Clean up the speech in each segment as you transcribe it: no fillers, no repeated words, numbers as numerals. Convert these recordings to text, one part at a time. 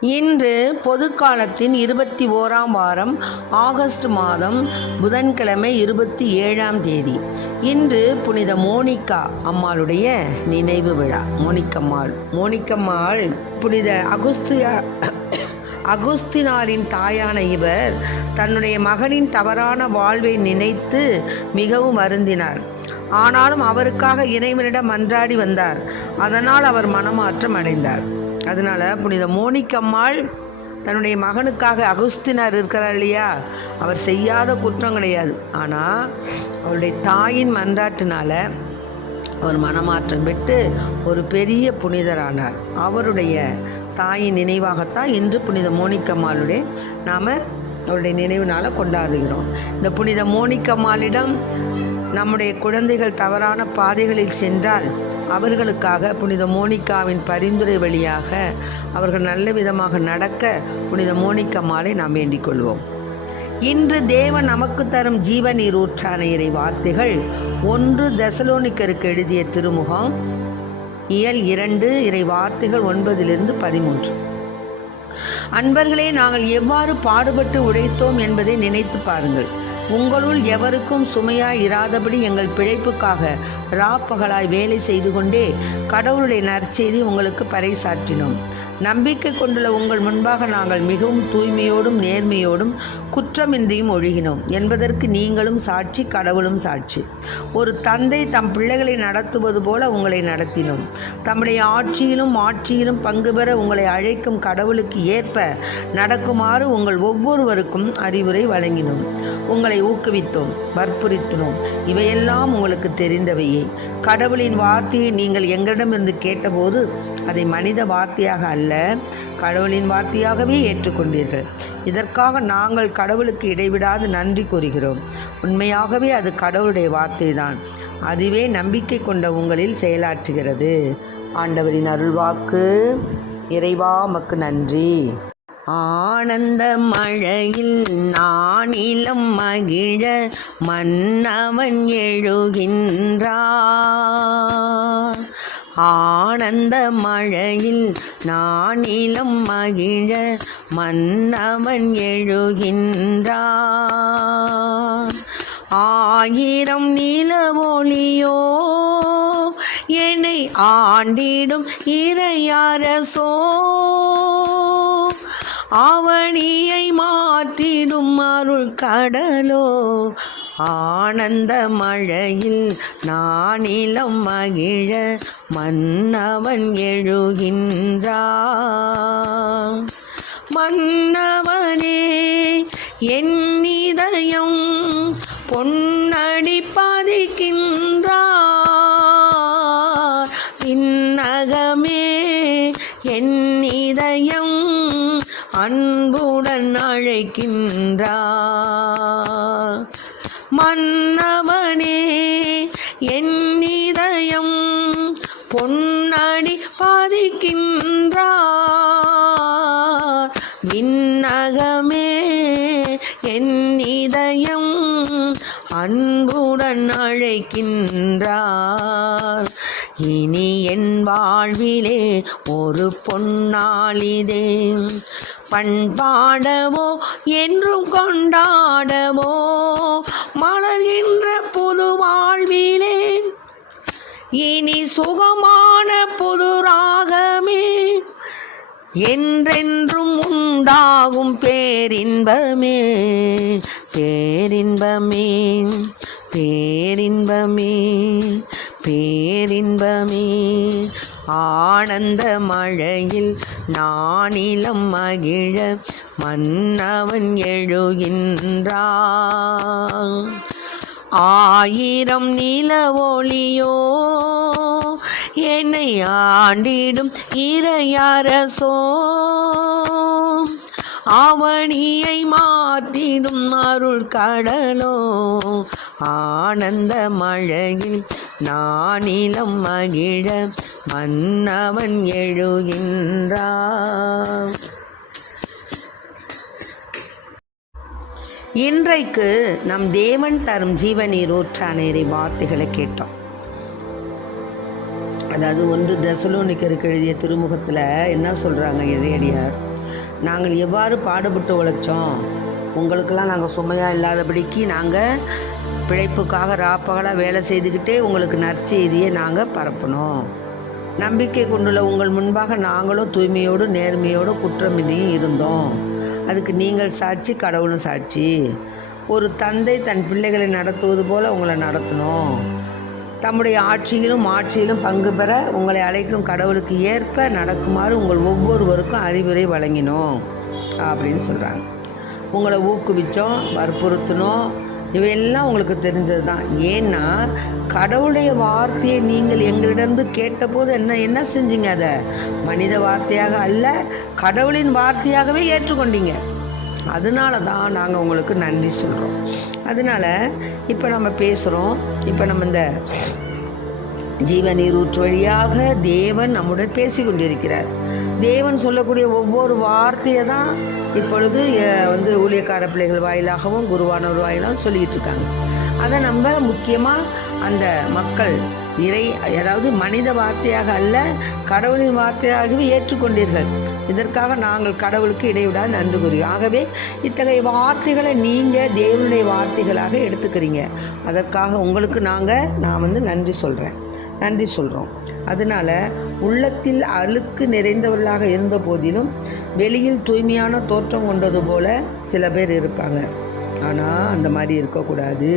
இன்று பொதுக்காலத்தின் 21ஆம் வாரம் ஆகஸ்ட் மாதம் புதன்கிழமை 27ஆம் தேதி. இன்று புனித மோனிகா அம்மாளுடைய நினைவு விழா. மோனிக்கம்மாள் புனித அகுஸ்தினாரின் தாயான இவர் தன்னுடைய மகனின் தவறான வாழ்வை நினைத்து மிகவும் வருந்தினார். ஆனாலும் அவருக்காக இறைவனிடம் மன்றாடி வந்தார். அதனால் அவர் மனமாற்றம் அடைந்தார். அதனால் புனித மோனிக்கம்மாள் தன்னுடைய மகனுக்காக, அகுஸ்தினார் இருக்கிறார் இல்லையா, அவர் செய்யாத குற்றம் கிடையாது, ஆனால் அவருடைய தாயின் மன்றாட்டினால அவர் மனமாற்றம் பெற்று ஒரு பெரிய புனிதரானார். அவருடைய தாயின் நினைவாகத்தான் இன்று புனித மோனிக்கம்மாளுடைய நாம் அவருடைய நினைவு நாளை கொண்டாடுகிறோம். இந்த புனித மோனிக்கம்மாளிடம் நம்முடைய குழந்தைகள் தவறான பாதைகளில் சென்றால் அவர்களுக்காக புனித மோனிகாவின் பரிந்துரை வழியாக அவர்கள் நல்ல விதமாக நடக்க புனித மோனிக்கம்மாளை நாம் வேண்டிக் கொள்வோம். இன்று தேவன் நமக்கு தரும் ஜீவ நீர் ஊற்றான இறை வார்த்தைகள் 1 தெசலோனிக்கருக்கு எழுதிய திருமுகம் இயல் 2 இறை வார்த்தைகள் 9-13. அன்பர்களே, நாங்கள் எவ்வாறு பாடுபட்டு உழைத்தோம் என்பதை நினைத்து பாருங்கள். உங்களுள் எவருக்கும் சுமையாய் இராதபடி எங்கள் பிழைப்புக்காக ராப்பகலாய் வேலை செய்து கொண்டே கடவுளுடைய நற்செய்தி உங்களுக்கு பறைசாற்றினோம். நம்பிக்கை கொண்டுள்ள உங்கள் முன்பாக நாங்கள் மிகவும் தூய்மையோடும் நேர்மையோடும் குற்றமின்றியும் ஒழுகினோம் என்பதற்கு நீங்களும் சாட்சி, கடவுளும் சாட்சி. ஒரு தந்தை தம் பிள்ளைகளை நடத்துவது போல உங்களை நடத்தினோம். தம்முடைய ஆட்சியிலும் பங்கு பெற உங்களை அழைக்கும் கடவுளுக்கு ஏற்ப நடக்குமாறு உங்கள் ஒவ்வொருவருக்கும் அறிவுரை வழங்கினோம். உங்களை ஊக்குவித்தோம், வற்புறுத்தினோம். இவையெல்லாம் உங்களுக்கு தெரிந்தவையே. கடவுளின் வார்த்தையை நீங்கள் எங்களிடமிருந்து கேட்டபோது அதை மனித வார்த்தையாக அல்ல, கடவுளின் வார்த்தையாகவே ஏற்றுக்கொண்டீர்கள். இதற்காக நாங்கள் கடவுளுக்கு இடைவிடாது நன்றி கூறுகிறோம். உண்மையாகவே அது கடவுளுடைய வார்த்தை தான். அதுவே நம்பிக்கை கொண்ட உங்களில் செயலாற்றுகிறது. ஆண்டவரின் அருள்வாக்கு. இறைவா உமக்கு நன்றி. ஆனந்த மழையில் நானிலம் மகிழ மன்னவன் எழுகின்றான். ஆனந்த மழையில் நானிலம் மகிழ மன்னவன் எழுகின்றான். 1000 நிலவொளியோ என்னை ஆண்டிடும் இறையரசோ, அவனியை மாற்றிடும் அருள் கடலோ. ஆனந்த மழையில் நானிலம் மகிழ மன்னவன் எழுகின்றான். மன்னவனே என் இதயம் பொன்னடி பதிக்கின்றார். விண்ணகமே என் இதயம் அன்புடன் அழைக்கின்றார். மன்னவனே என் இதயம் பொன்னடி பதிக்கின்றார். விண்ணகமே என் இதயம் அன்புடன் அழைக்கின்றார். இனி என் வாழ்விலே ஒரு பொன்னாளிதே, பண்பாடவோ என்றும் கொண்டாடவோ மலர்கின்ற புது வாழ்விலே இனி சுகமான புது ராகமே என்றென்றும் உண்டாகும் பேரின்பமே. பேரின்பமே பேரின்பமே பேரின்பமே. ஆனந்த மழையில் நானிலம் மகிழ மன்னவன் எழுகின்றான். 1000 நிலவொளியோ என்னை ஆண்டிடும் இறையரசோ, அவனியை மாற்றிடும் அருள் கடலோ. ஆனந்த மழையில் நானிலம் மகிழ மன்னவன் எழுகின்றான். இன்றைக்கு நம் தேவன் தரும் ஜீவநீர் ஊற்றான இறை வார்த்தைகளை கேட்டோம். அதாவது 1 தெசலோனிக்கருக்கு எழுதிய திருமுகத்தில் என்ன சொல்கிறாங்க இறையடியார்? நாங்கள் எவ்வாறு பாடுபட்டு உழைச்சோம், உங்களுக்கெல்லாம் நாங்கள் சுமையாக இல்லாதபடிக்கு நாங்கள் பிழைப்புக்காக ராப்பகலாக வேலை செய்துக்கிட்டே உங்களுக்கு நற்செய்தியை நாங்கள் பரப்பணும். நம்பிக்கை கொண்டுள்ள உங்கள் முன்பாக நாங்களும் தூய்மையோடு நேர்மையோடு குற்றமின்றியும் இருந்தோம். அதுக்கு நீங்கள் சாட்சி, கடவுளும் சாட்சி. ஒரு தந்தை தன் பிள்ளைகளை நடத்துவது போல் உங்களை நடத்தணும். தம்முடைய ஆட்சியிலும் பங்கு பெற உங்களை அழைக்கும் கடவுளுக்கு ஏற்ப நடக்குமாறு உங்கள் ஒவ்வொருவருக்கும் அறிவுரை வழங்கினோம் அப்படின்னு சொல்கிறாங்க. உங்களை ஊக்குவித்தோம், வற்புறுத்தினோம், இவையெல்லாம் உங்களுக்கு தெரிஞ்சது தான். ஏன்னா கடவுளுடைய வார்த்தையை நீங்கள் எங்களிடம் கேட்டபோது என்ன செஞ்சீங்க? அதை மனித வார்த்தையாக அல்ல, கடவுளின் வார்த்தையாகவே ஏற்றுக்கொண்டீங்க. அதனால தான் நாங்கள் உங்களுக்கு நன்றி சொல்கிறோம். அதனால் இப்போ நம்ம பேசுகிறோம். இப்போ நம்ம இந்த ஜீவநீர் ஊற்று வழியாக தேவன் நம்முடன் பேசி கொண்டிருக்கிறார். தேவன் சொல்லக்கூடிய ஒவ்வொரு வார்த்தையை தான் இப்பொழுது ஊழியக்கார பிள்ளைகள் வாயிலாகவும் குருவானவர் வாயிலாகவும் சொல்லிகிட்டு இருக்காங்க. அதை நம்ம முக்கியமாக அந்த மக்கள் அதாவது மனித வார்த்தையாக அல்ல, கடவுளின் வார்த்தையாகவே ஏற்றுக்கொண்டீர்கள். இதற்காக நாங்கள் கடவுளுக்கு இடைவிடாது நன்றி கூறுகிறோம். ஆகவே இத்தகைய வார்த்தைகளை நீங்கள் தேவனுடைய வார்த்தைகளாக எடுத்துக்கிறீங்க. அதற்காக உங்களுக்கு நான் நன்றி சொல்கிறோம். அதனால் உள்ளத்தில் அழுக்கு நிறைந்தவர்களாக இருந்த போதிலும் வெளியில் தூய்மையான தோற்றம் கொண்டது போல் சில பேர் இருப்பாங்க. ஆனால் அந்த மாதிரி இருக்கக்கூடாது.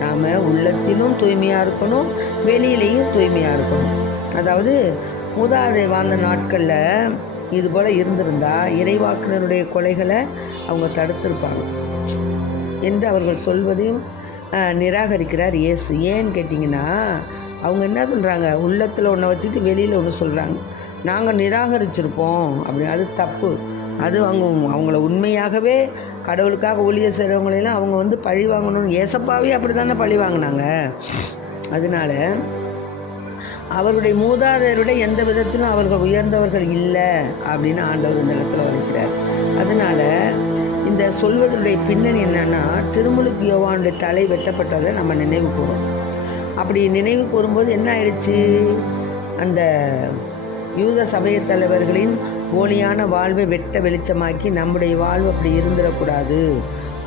நாம் உள்ளத்திலும் தூய்மையாக இருக்கணும், வெளியிலேயும் தூய்மையாக இருக்கணும். அதாவது மூதாதை வாழ்ந்த நாட்களில் இது போல் இருந்திருந்தால் இறைவாக்கினருடைய கொலைகளை அவங்க தடுத்திருப்பாங்க என்று அவர்கள் சொல்வதையும் நிராகரிக்கிறார் இயேசு. ஏன்னு கேட்டிங்கன்னா, அவங்க என்ன பண்ணுறாங்க, உள்ளத்தில் ஒன்றை வச்சுட்டு வெளியில் ஒன்று சொல்கிறாங்க. நாங்கள் நிராகரிச்சிருப்போம் அப்படி, அது தப்பு. அது அவங்கள உண்மையாகவே கடவுளுக்காக ஊழிய செய்கிறவங்களெல்லாம் அவங்க பழி வாங்கணும்னு ஏசப்பாவே அப்படி தானே பழி வாங்கினாங்க. அதனால் அவருடைய மூதாதையருடைய எந்த விதத்திலும் அவர்கள் உயர்ந்தவர்கள் இல்லை அப்படின்னு ஆண்டவர் இந்த இடத்துல வரைக்கிறார். அதனால் இந்த சொல்வதனுடைய பின்னணி என்னென்னா, திருமுழுக்கு யோவானுடைய தலை வெட்டப்பட்டதை நம்ம நினைவு கூறும். அப்படி நினைவு கூறும்போது என்ன ஆயிடுச்சு, அந்த யூத சமய தலைவர்களின் போலியான வாழ்வை வெட்ட வெளிச்சமாக்கி நம்முடைய வாழ்வு அப்படி இருந்துடக்கூடாது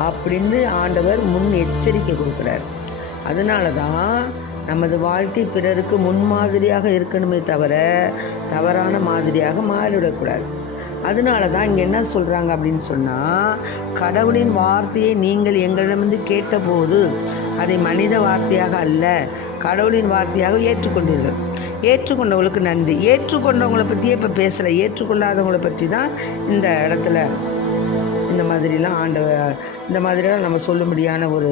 அப்படின்னு ஆண்டவர் முன் எச்சரிக்கை கொடுக்குறார். அதனால தான் நமது வாழ்க்கை பிறருக்கு முன்மாதிரியாக இருக்கணுமே தவிர தவறான மாதிரியாக மாறிவிடக்கூடாது. அதனால தான் இங்கே என்ன சொல்கிறாங்க அப்படின்னு சொன்னால், கடவுளின் வார்த்தையை நீங்கள் எங்களிடமிருந்து கேட்டபோது அதை மனித வார்த்தையாக அல்ல, கடவுளின் வார்த்தையாக ஏற்றுக்கொண்டீர்கள். ஏற்றுக்கொண்டவங்களுக்கு நன்றி. ஏற்றுக்கொண்டவங்களை பற்றியே இப்போ பேசுகிற, ஏற்றுக்கொள்ளாதவங்களை பற்றி தான் இந்த இடத்துல இந்த மாதிரிலாம் நம்ம சொல்லும்படியான ஒரு,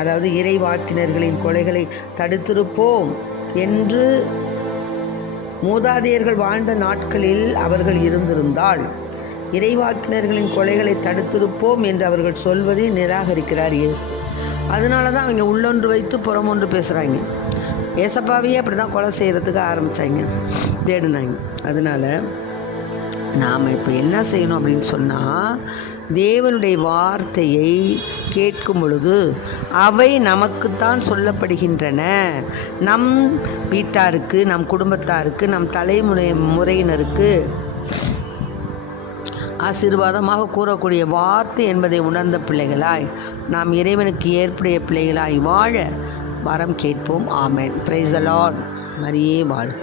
அதாவது இறைவாக்கினர்களின் கொலைகளை தடுத்திருப்போம் என்று மூதாதையர்கள் வாழ்ந்த நாட்களில் அவர்கள் இருந்திருந்தால் இறைவாக்கினர்களின் கொலைகளை தடுத்திருப்போம் என்று அவர்கள் சொல்வதை நிராகரிக்கிறார் இயேசு. அதனால தான் அவங்க உள்ளொன்று வைத்து புறமொன்று பேசுகிறாங்க. ஏசப்பாவையே அப்படி தான் கொலை செய்கிறதுக்கு ஆரம்பித்தாங்க, தேடினாங்க. அதனால் நாம் இப்போ என்ன செய்யணும் அப்படின்னு சொன்னால், தேவனுடைய வார்த்தையை கேட்கும் பொழுது அவை நமக்குத்தான் சொல்லப்படுகின்றன. நம் வீட்டாருக்கு, நம் குடும்பத்தாருக்கு, நம் முறையினருக்கு ஆசீர்வாதமாக கூறக்கூடிய வார்த்தை என்பதை உணர்ந்த பிள்ளைகளாய் நாம் இறைவனுக்கு ஏற்புடைய பிள்ளைகளாய் வாழ வரம் கேட்போம். ஆமென். Praise the Lord. மரியே வாழ்க.